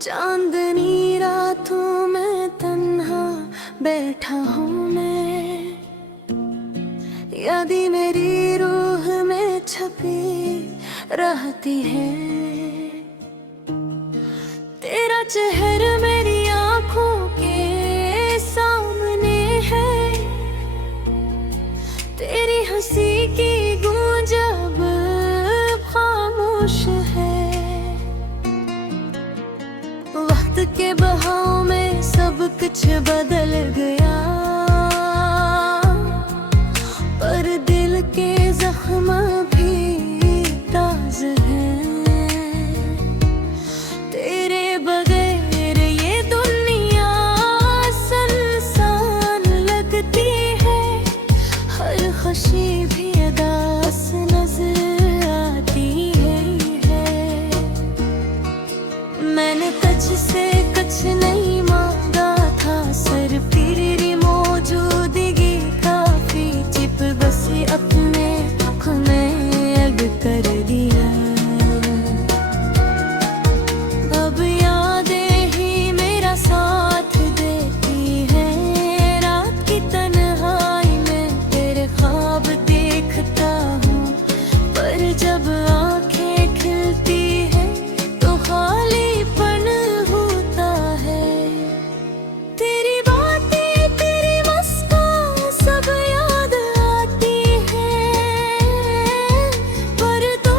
चांदनी रातों में तन्हा बैठा हूँ मैं, यादें मेरी रूह में छपी रहती है। तेरा चेहरा मेरी आँखों के सामने है, तेरी हंसी की गूंज अब खामोश है। वक्त के बहाव में सब कुछ बदल गया, पर दिल के जख्म भी ताज हैं। तेरे बगैर ये दुनिया सुनसान लगती है, हर खुशी भी उदास नजर आती है। मैंने तुझसे कुछ नहीं मांगा था, सिर्फ तेरी मौजूदगी काफी। चिप बसे अपने दुख में अब कर दिया, अब यादें ही मेरा साथ देती है। रात की तन्हाई में तेरे ख्वाब देखता हूँ, पर जब आंखें खिलती है तो खालीपन होता है। तेरी बातें तेरी मुस्कान सब याद आती है, पर तो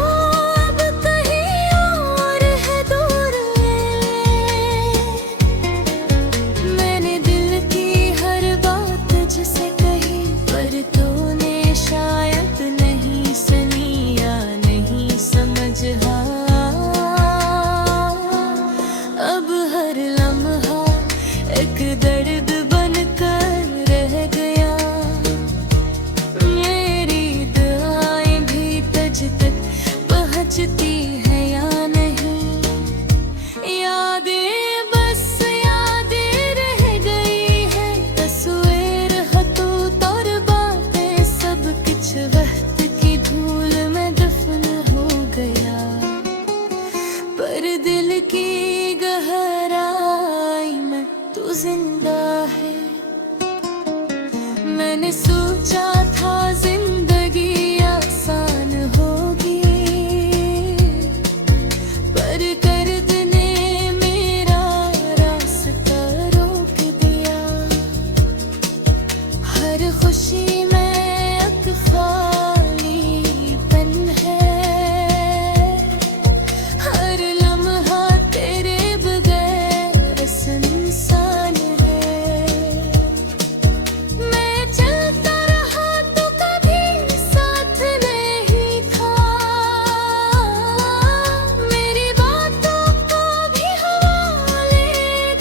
अब कहीं और है दूर में। मैंने दिल की हर बात तुझसे कही, पर तूने शायद नहीं सुनी या नहीं समझा। अब हर लम्हा एक दर्द बनकर रह गया, मेरी दुआएं भी तुझ तक पहुंचती है या नहीं। यादें बस यादें रह गई है, तस्वीर खतूत और बातें सब कुछ वक्त की धूल में दफन हो गया, पर दिल की गहराई में तू जिंदा है। मैंने सोचा था जिंदगी आसान होगी, पर दर्द ने मेरा रास्ता रोक दिया। हर खुशी में एक खालीपन है, हर लम्हा तेरे बगैर सुनसान है। मैं चलता रहा तो कभी साथ नहीं था, मेरी बातों को भी हवा ले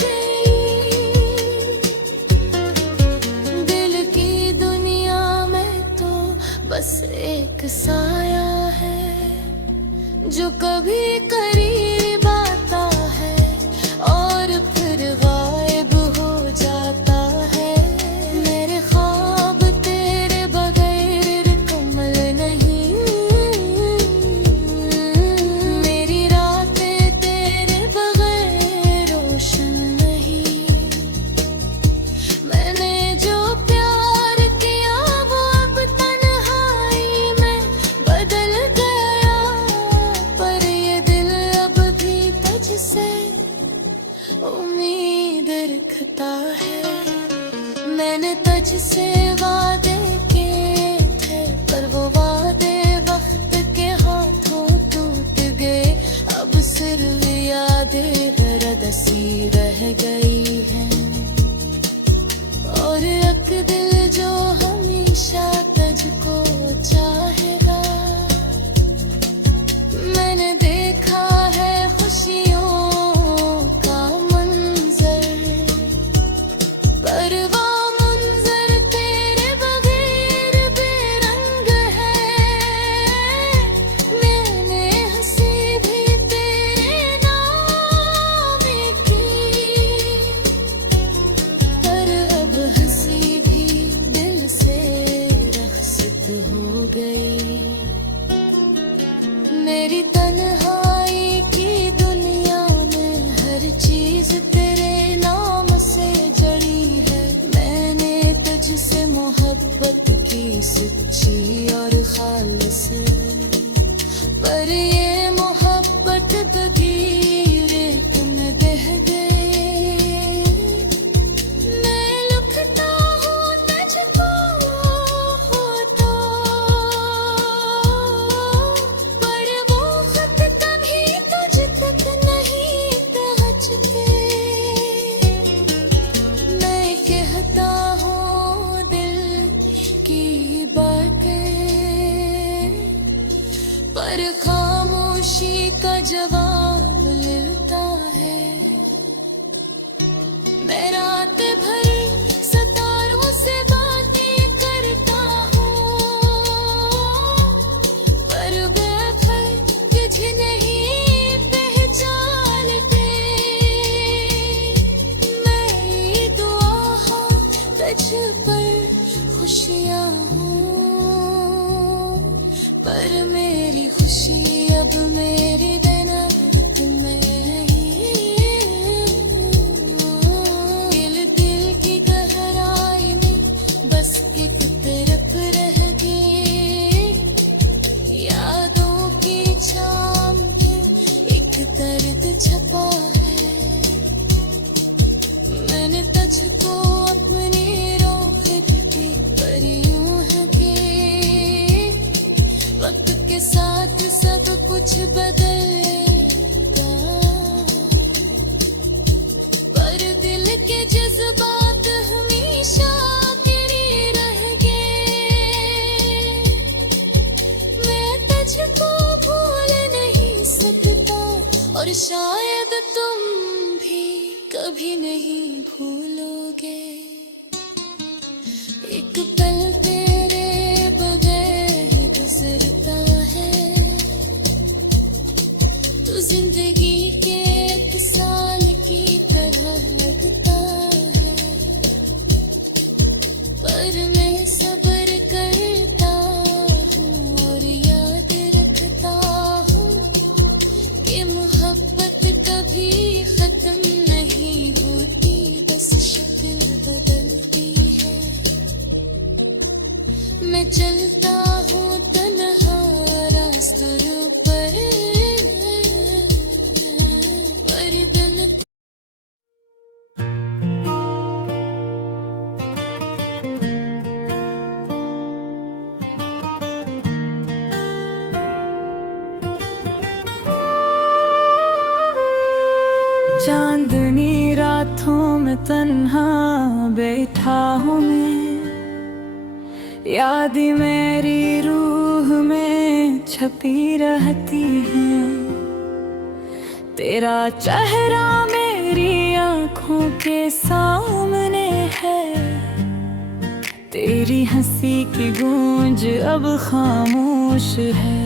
गई। दिल की दुनिया में तो बस एक साया है, जो कभी करीब आता है और फिर गायब हो जाता है। मेरे ख्वाब तेरे बगैर कमल नहीं, मेरी रातें तेरे बगैर रोशन नहीं। मैंने जो प्यार किया वो अब तन्हाई में बदल गया, पर ये दिल अब भी तुझसे उम्मीद रखता है। मैंने तुझसे वादे किए थे, पर वो वादे वक्त के हाथों टूट गए। अब सिर्फ यादें दरदसी रह गई हैं, और एक दिल जो हमेशा तुझको चाहेगा। मैंने देखा है खुशियों का मंजर, पर वो मंजर तेरे बगैर बेरंग है। मैंने हंसी भी तेरे नाम की, पर अब हंसी भी सोचते मैं कहता हूँ दिल की बातें, पर खामोशी का जवाब मिलता है। मैं रात भर सितारों से बातें करता हूँ, पर बेखबर तुझे नहीं पहचानते। मेरी दुआ तुझ पर खुशियाँ हूँ, पर मेरी खुशी अब मेरी बिना रुक में दिल की गहराई में बस एक तरफ रह गई। यादों की छाम में एक दर्द छपा है। मैंने तुझको अपनी रोक दी, पर यूं है कि वक्त के साथ सब कुछ बदलेगा, पर दिल के जज्बात हमेशा तेरे रह गए। मैं तुझको भूल नहीं सकता, और शायद तुम भी कभी नहीं भूलोगे। एक पल तेरे बगैर गुजरता है तो जिंदगी के एक साल की तरह लगता है, पर मैं सब्र करता हूँ और याद रखता हूँ कि मोहब्बत कभी खत्म नहीं होती, बस शक्ल बदलती है। मैं चलता हूँ तन्हा रास्तों पर दिल चांदनी रातों में तन्हा बैठा हूँ मैं, याद मेरी रूह में छपी रहती है। तेरा चेहरा मेरी आँखों के सामने है, तेरी हंसी की गूंज अब खामोश है।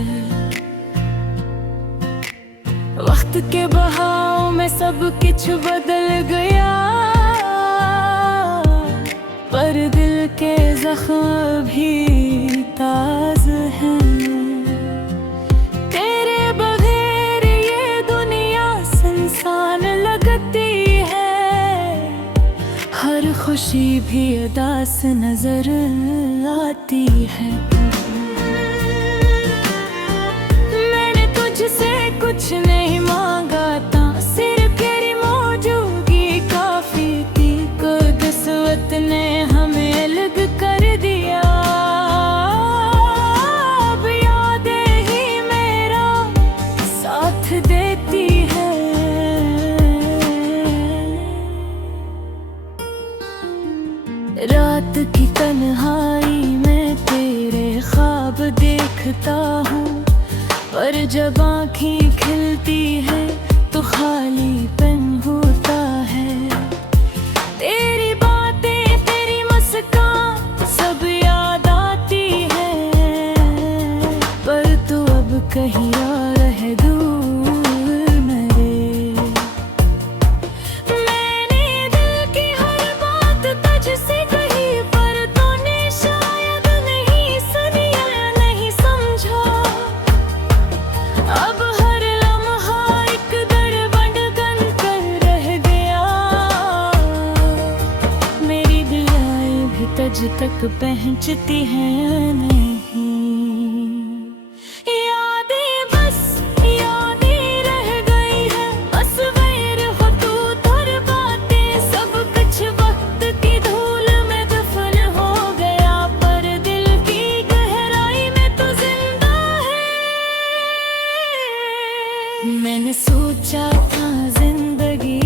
वक्त के बहाव में सब कुछ बदल गया, पर दिल के जख्म भी ताज हैं। तेरे बगैर ये दुनिया सुनसान लगती है, हर खुशी भी उदास नजर आती है। मैंने तुझसे कुछ नहीं मांगा था, सिर्फ तेरी मौजूदगी काफी थी। किस्मत ने हमें अलग कर दिया, अब यादें ही मेरा साथ देती है। रात की तन्हाई में तेरे ख्वाब देखता हूँ, पर जब आँखें खिलती है तो खालीपन होता है। तेरी बातें तेरी मुस्कान सब याद आती है, पर तू अब कहीं और है दूर मेरे। मैंने दिल की हर बात तुझसे कही, पर तूने शायद नहीं सुनी या नहीं समझा। अब हर लम्हा एक दर बंद कर रह गया, मेरी दुआएं भी तुझ तक पहुंचती हैं नहीं। यादें बस यादें रह गई है, तस्वीर हो तू और बातें सब कुछ वक्त की धूल में दफन हो गया, पर दिल की गहराई में तो जिंदा है। मैंने सोचा था जिंदगी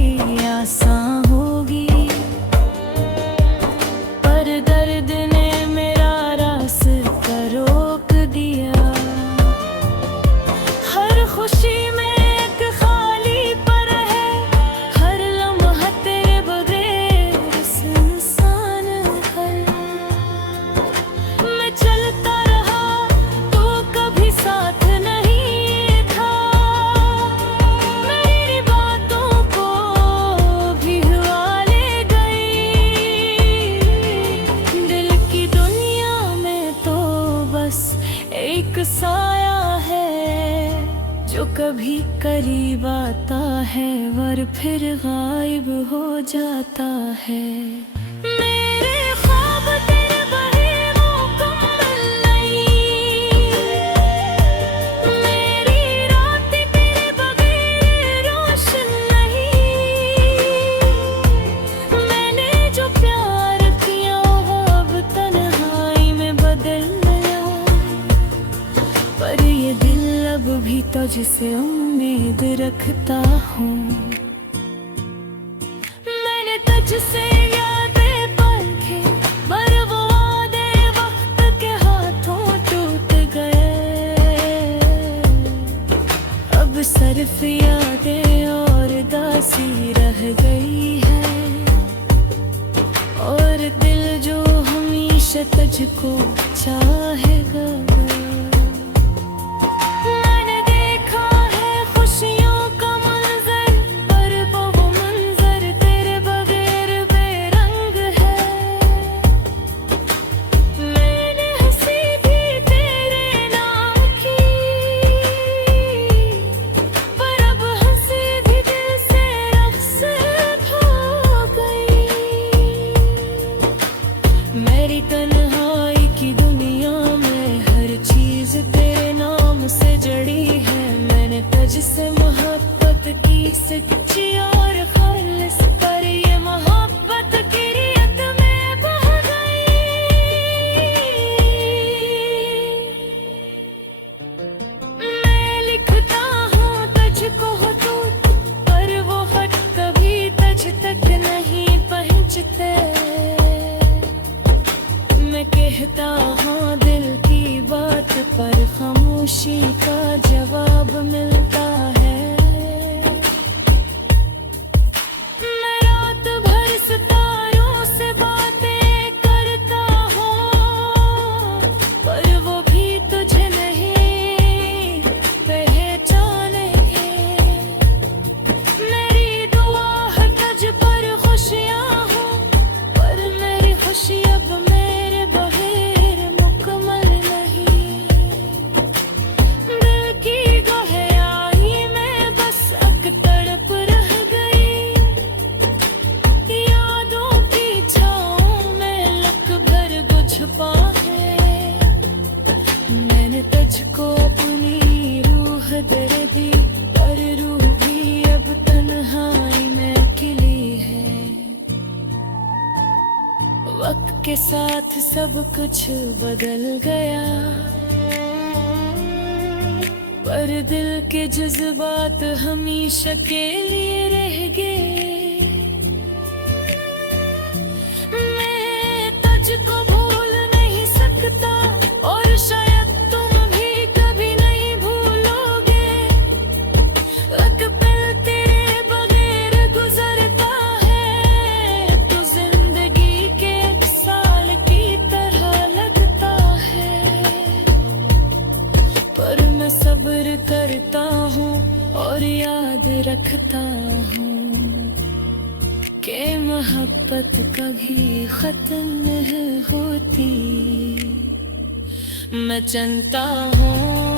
करीब आता है और फिर गायब हो जाता है। मेरे ख्वाब तेरे बहे मुकम्मल नहीं, मेरी रात तेरे बगैर रोशन नहीं। मैंने जो प्यार किया वो अब तन्हाई में बदल गया, पर ये दिल अब भी तुझसे उम्मीद रखता हूँ। मैंने तुझसे यादें परखे, पर वो वादे वक्त के हाथों टूट गए। अब सिर्फ यादें और दासी रह गई है, और दिल जो हमेशा तुझको चाहेगा। मैंने देखा है खुशियों का मंजर, पर वो मंजर तेरे बगैर बेरंग है। मैंने हंसी भी तेरे नाम की, पर अब हंसी भी दिल से रख्सत हो गई। मेरी तन्हाई की दुनिया में हर चीज तेरे नाम से जड़ी है। मैंने तुझसे मोहब्बत की सच्ची और खालिस, पर ये मोहब्बत की रियत में बह गई। मैं लिखता हूँ तुझको तू, पर वो खत कभी तुझ तक नहीं पहुँचते। मैं कहता हूँ दिल की बात, पर खामोशी का जवाब मिलता है। मैं रात भर सितारों से बातें करता हूँ, पर वो भी तुझे नहीं पहचानेंगे। मेरी दुआ है तुझ पर खुशियाँ हो, पर मेरी खुशी अब मेरे बगैर मुकम्मल नहीं। दिल की गहराई में बस एक तड़प रह गई, यादों की छाँव में लक भर बुझ पाए। मैंने तुझको अपनी रूह दे दी, पर रूह भी अब तन्हाई में अकेली है। वक्त के साथ सब कुछ बदल गया, पर दिल के जज्बात हमेशा के लिए रह गए। मैं तुझको भूल नहीं सकता, और शायद तुम भी कभी नहीं भूलोगे। एक पल तेरे बगैर गुजरता है तो जिंदगी के एक साल की तरह लगता है। पर मैं सब्र करता हूँ और याद रखता हूँ कि मोहब्बत कभी खत्म नहीं होती। मैं जानता हूँ